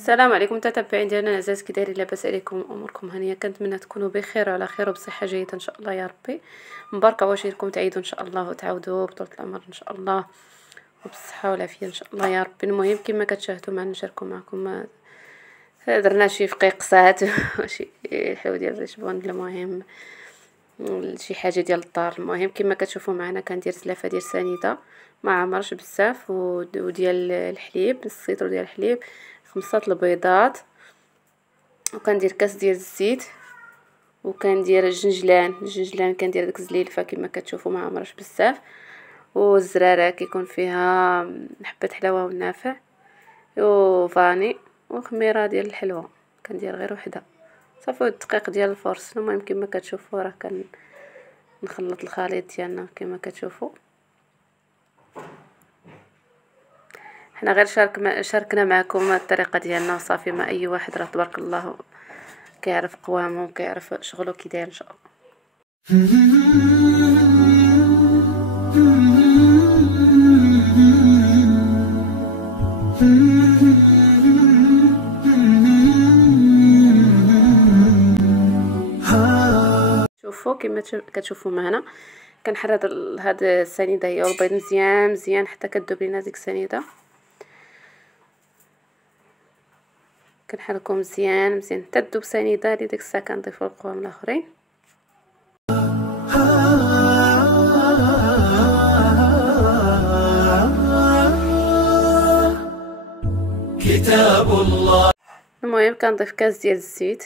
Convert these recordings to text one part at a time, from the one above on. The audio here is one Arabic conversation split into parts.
السلام عليكم متابعين ديالنا العزاز، كي دايرين؟ لاباس عليكم؟ اموركم هانيه؟ كنتمنى تكونوا بخير وعلى خير وبصحه جيده ان شاء الله يا ربي. مباركه واشيركم تعيدوا ان شاء الله وتعاودوا بطول العمر ان شاء الله وبالصحه والعافيه ان شاء الله يا ربي. المهم كما كتشاهدوا معنا نشاركوا معكم درنا شي فقيقسات وشي حلو ديال الجبن. المهم شي حاجه ديال الدار. المهم كما كتشوفوا معنا كندير زلافه ديال سنيده ما عمرش بزاف وديال الحليب، السيتر ديال الحليب، 5 البيضات، وكندير كاس ديال الزيت، وكندير الجنجلان كندير داك الزليلفه كما كتشوفوا ما عمرش بزاف، والزراره كيكون فيها حبه حلاوه والنافع، وفاني، وخميره ديال الحلوى كندير غير وحده صافي، الدقيق ديال الفرص. المهم كما كتشوفوا راه كنخلط الخليط ديالنا كما كتشوفوا. حنا غير شاركنا معكم الطريقه ديالنا وصافي، ما اي واحد راه تبارك الله كيعرف قوامه وكيعرف شغله كي داير ان شاء الله. شوفوا كما كتشوفوا معنا كنحرد هاد السنيده هي والبيض مزيان حتى كتذوب لينا ديك السنيده. كنحركو مزيان حتى تذوب سنيده. ديك الساعه كنضيفوا القوام الاخرين. كتاب الله. المهم كنضيف كاس ديال الزيت،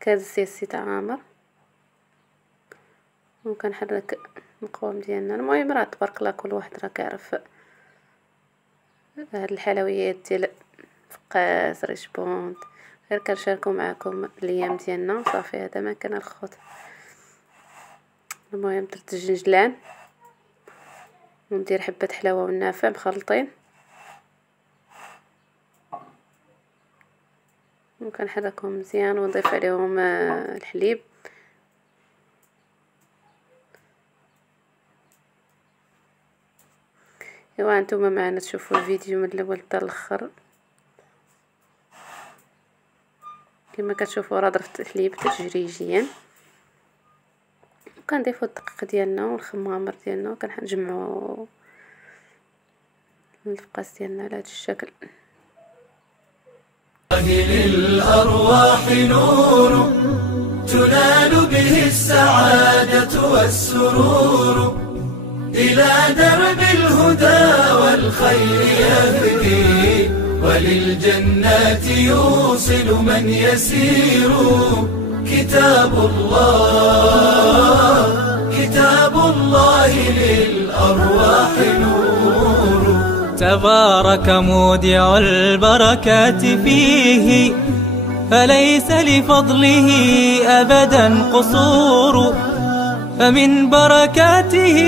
كاس ديال الزيت عامر، وكنحرك القوام ديالنا. المهم راه تبارك الله كل واحد راه كيعرف هاد الحلويات ديال فقاس ريشبوند، غير كنشاركو معكم الايام ديالنا صافي. هذا ما كان الخوت. المهم درت الجنجلان وندير حبه حلاوه والنافع مخلطين، وكنحركهم مزيان ونضيف عليهم الحليب. ايوا انتم معنا تشوفوا الفيديو من الاول حتى الاخر. كما كتشوفوا راه ضربت الحليب تدريجيا، وكنضيفوا الدقيق ديالنا والخمامر ديالنا، وكنجمعوا الفقاس ديالنا على هذا الشكل. للأرواح نور تنال به السعادة والسرور، إلى درب الهدى والخير يهدي، وللجنات يوصل من يسير. كتاب الله للأرواح نور. تبارك مودع البركات فيه، فليس لفضله أبدا قصور. فمن بركاته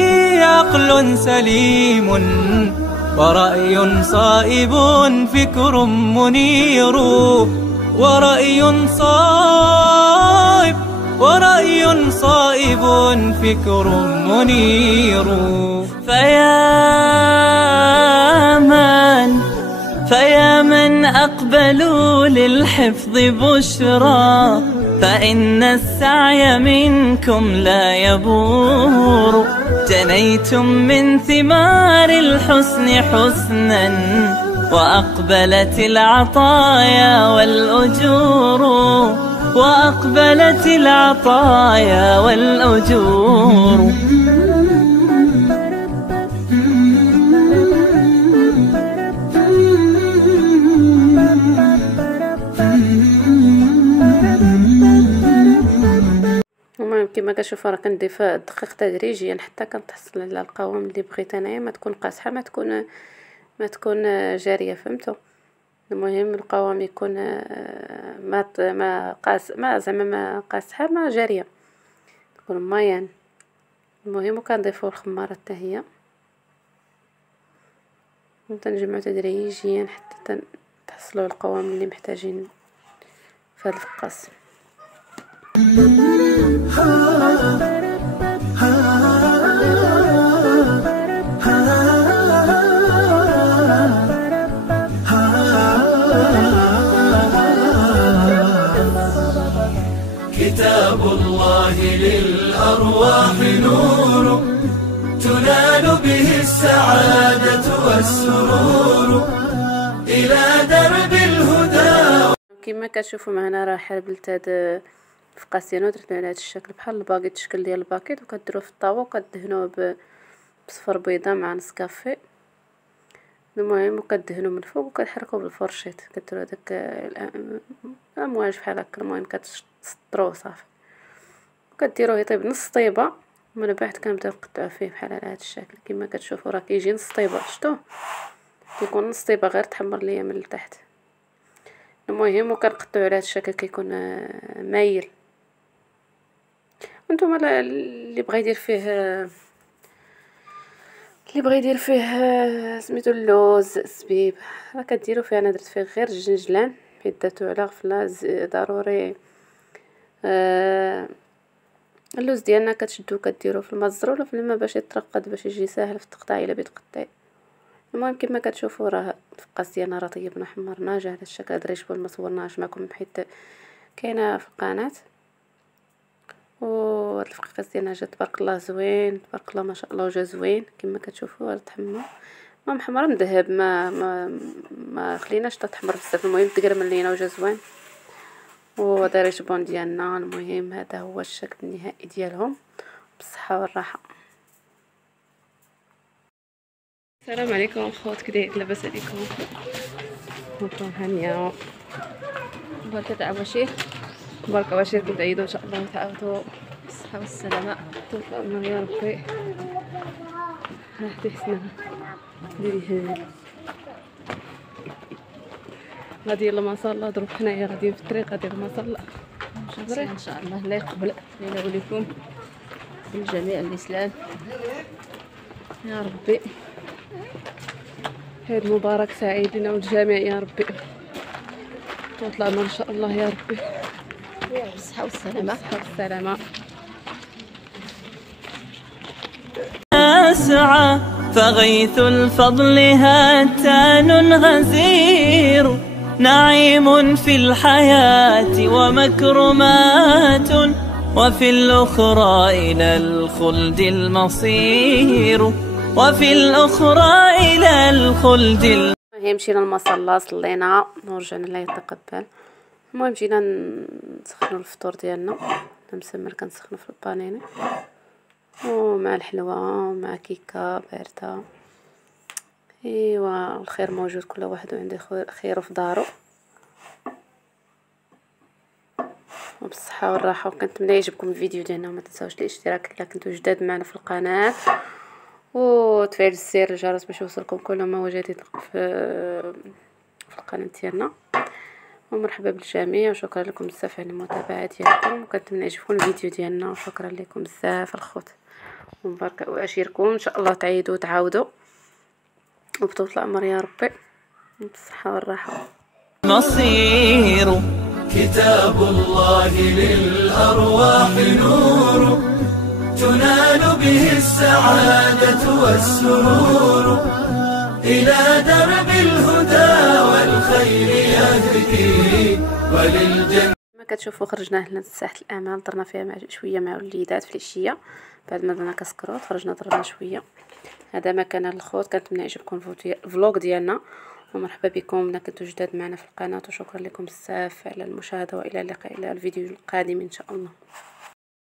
عقل سليم، ورأي صائب فكر منير. ورأي صائب فكر منير. فيا من أقبلوا للحفظ بشرى، فإن السعي منكم لا يبور. جنيتم من ثمار الحسن حسنا، وأقبلت العطايا والأجور. كما كتشوفوا راه كنضيف الدقيق تدريجيا حتى كنتحصل على القوام اللي بغيت انايا، ما تكون قاصحه ما تكون جاريه، فهمتوا؟ المهم القوام يكون ما قاصحه ما جاريه، تكون مايان. المهم وكنضيفوا الخماره حتى هي، وتنجمعوا تدريجيا حتى تحصلوا على القوام اللي محتاجين في هذا الفقاس. الله للأرواح نور تنال به السعادة والسرور إلى درب الهدى. كما كتشوفوا معنا راه حربلت هاد فقاسينو، درت على هاد الشكل بحال الباكيت، الشكل ديال الباكيت، وكديروه في الطاوه وكدهنوه بصفر بيضه مع نص كافي. المهم وكدهنوا من فوق وكتحركوا بالفرشيط، كديروا داك الامواج بحال هكا. المهم كتسطروه صافي وكديروه يطيب نص طيبه، ومن بعد كنبداو نقطعوا فيه بحال على هذا الشكل. كما كتشوفوا راه كيجي نص طيبه، شفتوه كيكون نص طيبه غير تحمر ليا من التحت. المهم وكنقطعوا على هذا الشكل كيكون مايل. وانتم اللي بغى يدير فيه سميتو اللوز، الزبيب، راه كديروا فيه. انا درت فيه غير الجنجلان حيت درتو على غفله. ضروري اللوز ديالنا كتشدوه كديروه في الماء الزرول وفي الماء باش يترقد، باش يجي ساهل في التقطيع الا بغيت تقطعي. المهم كما كتشوفوا راه الفقاس ديالنا راه طيبنا حمرناه جا هذا الشكل. دريت ما صورناهاش معكم حيت كاينه في القناه. وهاد الفقاس ديالنا جا تبارك الله زوين، تبارك الله ما شاء الله، وجا زوين كما كتشوفوا. راه تحمر ما محمر مذهب، ما خليناش تحمر بزاف. المهم تقرمل لينا وجا زوين وداريت بون ديالنا. المهم هذا هو الشكل النهائي ديالهم، بالصحه والراحه. السلام عليكم خوت، كي لاباس عليكم؟ نكون هانيه بارك تعاوشي، بارك واشيركم تعيدوا ان شاء الله وتعاودوا بالصحه والسلامه. توفقنا يا ربي. هاهدي حسنا ديري هذه غادي يلا ما صلى. دروك حنايا غاديين في الطريق، غادي ما صلى ان شاء الله. الله يقبل لينا وليكم بالجميع الاسلام يا ربي. عيد مبارك سعيد لنا والجميع يا ربي. وطلعنا ان شاء الله يا ربي بالصحه والسلامه. والسلامه. أسعى فغيث الفضل هاتان غزير، نعيم في الحياة ومكرمات، وفي الأخرى إلى الخلد المصير، وفي الأخرى إلى الخلد. مشينا المصلى صلينا ورجعنا الله يتقبل. المهم جينا نسخنوا الفطور ديالنا، مسمر كنسخنوا في البانيني ومع الحلوى ومع كيكه بارده. ايوا الخير موجود، كل واحد عنده خيره في دارو وبالصحه والراحه. وكنتمنى يعجبكم الفيديو ديالنا، وما تنساوش الاشتراك الا كنتو جداد معنا في القناه، وتفعيل زر الجرس باش يوصلكم كل ما هو جديد في القناه ديالنا. ومرحبا بالجميع، وشكرا لكم بزاف على المتابعه ديالكم، وكنتمنى يعجبكم الفيديو ديالنا، وشكرا لكم بزاف الخوت. ومبارك واشيركم ان شاء الله تعيدوا وتعاودوا وبطولة العمر يا ربي بالصحه والراحه. مصير كتاب الله للأرواح نور تنال به السعادة والسرور، إلى درب الهدى والخير يهدي وللجنة. كما كتشوفوا خرجنا هنا لساحة الأمان، درنا فيها شويه مع الوليدات في العشيه بعد ما درنا كسكروت. خرجنا ضربنا شويه. هذا مكان الخوت. كنتمنى يعجبكم الفلوق ديالنا، ومرحبا بكم الا كنتو جداد معنا في القناه، وشكرا لكم بزاف على المشاهده، والى اللقاء الى الفيديو القادم ان شاء الله.